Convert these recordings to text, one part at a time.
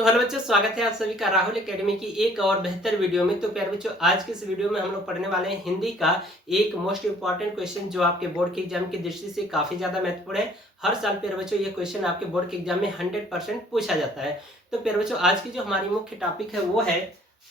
तो हेलो बच्चों, स्वागत है आप सभी का राहुल एकेडमी की एक और बेहतर वीडियो में। तो प्यारे बच्चों, आज की इस वीडियो में हम लोग पढ़ने वाले हैं हिंदी का एक मोस्ट इंपॉर्टेंट क्वेश्चन जो आपके बोर्ड के एग्जाम की दृष्टि से काफी ज्यादा महत्वपूर्ण है। हर साल प्यारे बच्चों ये क्वेश्चन आपके बोर्ड के एग्जाम में 100% पूछा जाता है। तो प्यारे बच्चों, आज की जो हमारी मुख्य टॉपिक है वो है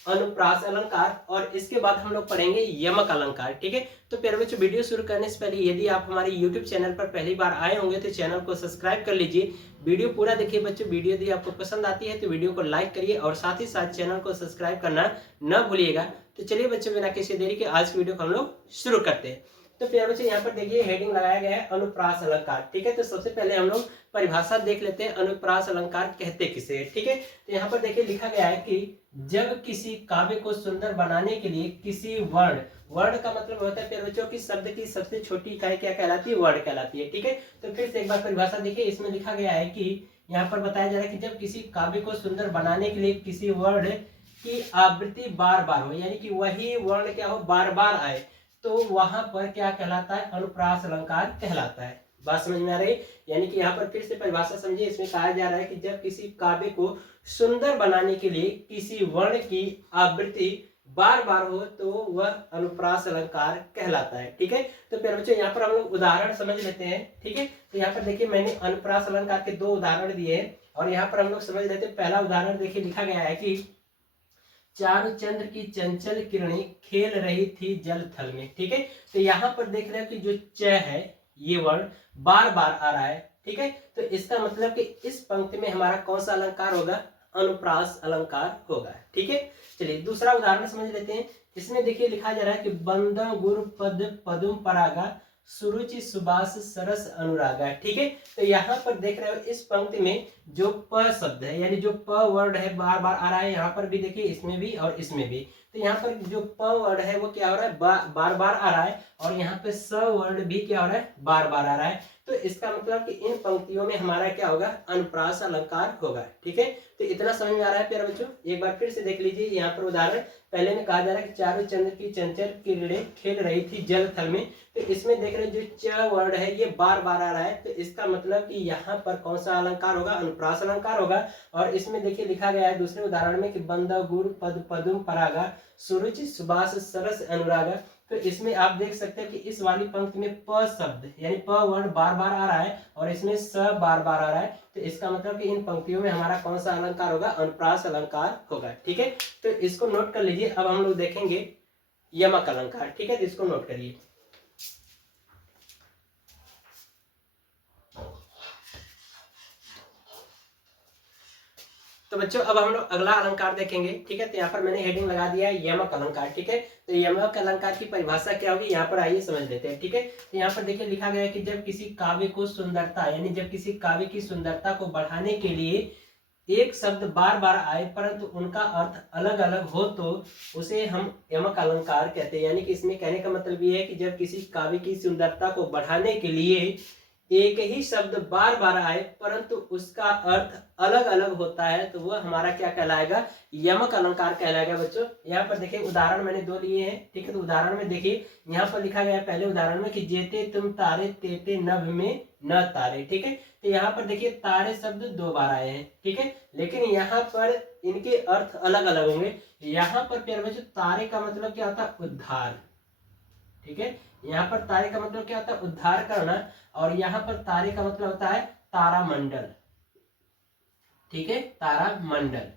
अनुप्रास अलंकार और इसके बाद हम लोग पढ़ेंगे यमक अलंकार। ठीक है, तो प्यारे बच्चों, वीडियो शुरू करने से पहले यदि आप हमारे यूट्यूब चैनल पर पहली बार आए होंगे तो चैनल को सब्सक्राइब कर लीजिए। वीडियो पूरा देखिए बच्चों। वीडियो यदि आपको पसंद आती है तो वीडियो को लाइक करिए और साथ ही साथ चैनल को सब्सक्राइब करना न भूलिएगा। तो चलिए बच्चों, बिना किसी देरी के आज की वीडियो को हम लोग शुरू करते हैं। तो प्यारे बच्चों, यहाँ पर देखिए हेडिंग लगाया गया है अनुप्रास अलंकार। ठीक है, तो सबसे पहले हम लोग परिभाषा देख लेते हैं, अनुप्रास अलंकार कहते किसे है। ठीक है, तो यहाँ पर देखिए लिखा गया है कि जब किसी काव्य को सुंदर बनाने के लिए किसी वर्ण, वर्ण का मतलब होता है प्यारे बच्चों की शब्द की सबसे छोटी इकाई क्या कहलाती है? वर्ण कहलाती है। ठीक है, तो फिर से एक बार परिभाषा देखिए। इसमें लिखा गया है कि यहाँ पर बताया जा रहा है कि जब किसी काव्य को सुंदर बनाने के लिए किसी वर्ण की आवृत्ति बार बार हो, यानी कि वही वर्ण क्या हो, बार बार आए, तो वहां पर क्या कहलाता है? अनुप्रास अलंकार कहलाता है। बात समझ में आ रही है? यानी कि यहाँ पर फिर से परिभाषा समझिए। इसमें कहा जा रहा है कि जब किसी काव्य को सुंदर बनाने के लिए किसी वर्ण की आवृत्ति बार बार हो तो वह अनुप्रास अलंकार कहलाता है। ठीक है, तो प्यारे बच्चों, यहाँ पर हम लोग उदाहरण समझ लेते हैं। ठीक है, तो यहाँ पर देखिए मैंने अनुप्रास अलंकार के 2 उदाहरण दिए हैं और यहाँ पर हम लोग समझ लेते हैं। पहला उदाहरण देखिए, लिखा गया है कि चारु चंद्र की चंचल किरणें खेल रही थी जल थल में। ठीक है, तो यहाँ पर देख रहे हो कि जो च है ये वर्ण बार बार आ रहा है। ठीक है, तो इसका मतलब कि इस पंक्ति में हमारा कौन सा अलंकार होगा? अनुप्रास अलंकार होगा। ठीक है, चलिए दूसरा उदाहरण समझ लेते हैं। इसमें देखिए लिखा जा रहा है कि बंद गुरु पद पदुम परागा सुरुचि सुबास सरस अनुरागा। ठीक है, तो यहाँ पर देख रहे हो इस पंक्ति में जो प शब्द है, यानी जो प वर्ड है बार बार आ रहा है। यहाँ पर भी देखिए, इसमें भी और इसमें भी। तो यहाँ पर जो प वर्ड है वो क्या हो रहा है? बार बार आ रहा है और यहाँ पे स वर्ड भी क्या हो रहा है? बार बार आ रहा है। तो इसका मतलब कि इन पंक्तियों में हमारा क्या होगा? अनुप्रास अलंकार होगा। ठीक है, तो इतना समझ में आ रहा है प्यारे बच्चों? एक बार फिर से देख लीजिए। यहाँ पर उदाहरण पहले में कहा जा रहा है कि चारों चंद्र की चंचल किरणें खेल रही थी जल थल में। तो इसमें देख रहे हैं जो च वर्ड है ये बार बार आ रहा है। तो इसका मतलब कि यहाँ पर कौन सा अलंकार होगा? अनुप्रास अलंकार होगा। और इसमें देखिए लिखा गया है दूसरे उदाहरण में कि बंद गुरु पद पदुम परागा सुरुचि सुबास सरस अनुरागा। तो इसमें आप देख सकते हैं कि इस वाली पंक्ति में प शब्द यानी प वर्ण बार बार आ रहा है और इसमें स बार बार आ रहा है। तो इसका मतलब कि इन पंक्तियों में हमारा कौन सा अलंकार होगा? अनुप्रास अलंकार होगा। ठीक है, तो इसको नोट कर लीजिए। अब हम लोग देखेंगे यमक अलंकार। ठीक है, तो इसको नोट करिए। तो बच्चों, अब हम लोग अगला अलंकार देखेंगे। ठीक है, तो यहाँ पर मैंने हेडिंग लगा दिया है यमक अलंकार। ठीक है, तो यमक अलंकार की परिभाषा क्या होगी यहाँ पर आइए समझ लेते हैं। ठीक है, तो यहाँ पर देखिए लिखा गया है कि जब किसी काव्य को सुंदरता, यानी जब किसी काव्य की सुंदरता को बढ़ाने के लिए एक शब्द बार बार आए परंतु उनका अर्थ अलग अलग हो तो उसे हम यमक अलंकार कहते हैं। यानी कि इसमें कहने का मतलब ये है कि जब किसी काव्य की सुंदरता को बढ़ाने के लिए एक ही शब्द बार बार आए परंतु उसका अर्थ अलग अलग होता है तो वह हमारा क्या कहलाएगा? यमक अलंकार कहलाएगा। बच्चों, यहाँ पर देखिए उदाहरण मैंने 2 लिए हैं। ठीक है, तो उदाहरण में देखिए यहाँ पर लिखा गया है पहले उदाहरण में कि जेते तुम तारे तेते नभ में न तारे। ठीक है, तो यहाँ पर देखिए तारे शब्द 2 बार आए हैं। ठीक है, लेकिन यहाँ पर इनके अर्थ अलग अलग होंगे। यहाँ पर प्यारे बच्चों तारे का मतलब क्या होता है? उद्धार। ठीक है, यहाँ पर तारे का मतलब क्या होता है? उद्धार करना। और यहाँ पर तारे का मतलब होता है तारामंडल। ठीक है, तारामंडल।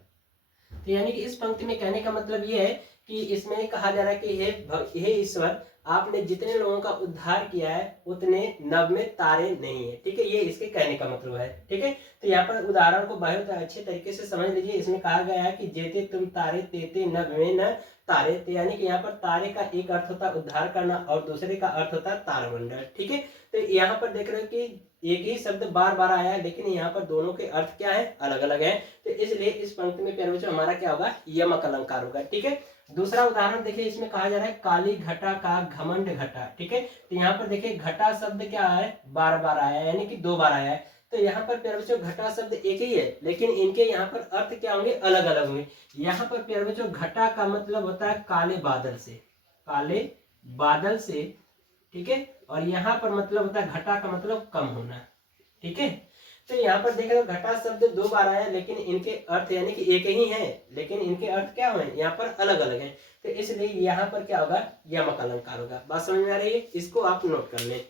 तो यानी कि इस पंक्ति में कहने का मतलब ये है कि इसमें कहा जा रहा है कि हे ईश्वर, आपने जितने लोगों का उद्धार किया है उतने नभ में तारे नहीं है। ठीक है, ये इसके कहने का मतलब है। ठीक है, तो यहाँ पर उदाहरण को बहुत अच्छे तरीके से समझ लीजिए। इसमें कहा गया है कि जेते तुम तारे तेते नभ में न तारे। तो यानी कि यहाँ पर तारे का एक अर्थ होता है उद्धार करना और दूसरे का अर्थ होता है तारामंडल। ठीक है, तो यहाँ पर देख रहे हो कि एक ही शब्द बार बार आया है लेकिन यहाँ पर दोनों के अर्थ क्या है? अलग अलग है। तो इसलिए इस पंक्ति में प्यारे बच्चों हमारा क्या होगा? यमक अलंकार होगा। ठीक है, दूसरा उदाहरण देखिए। इसमें कहा जा रहा है काली घटा का घमंड घटा। ठीक है, तो यहाँ पर देखिए घटा शब्द क्या है? बार बार आया है, यानी कि 2 बार आया है। तो यहाँ पर प्यारे बच्चों घटा शब्द एक ही है लेकिन इनके यहाँ पर अर्थ क्या होंगे? अलग अलग होंगे। यहाँ पर प्यारे बच्चों घटा का मतलब होता है काले बादल से, काले बादल से। ठीक है, और यहाँ पर मतलब होता है घटा का मतलब कम होना। ठीक है, तो यहाँ पर देख रहे हो घटा शब्द 2 बार आया, लेकिन इनके अर्थ यानी कि एक ही है, लेकिन इनके अर्थ क्या हुए यहाँ पर अलग अलग हैं। तो इसलिए यहाँ पर क्या होगा, यमक अलंकार होगा। बात समझ में आ रही है, इसको आप नोट कर लें।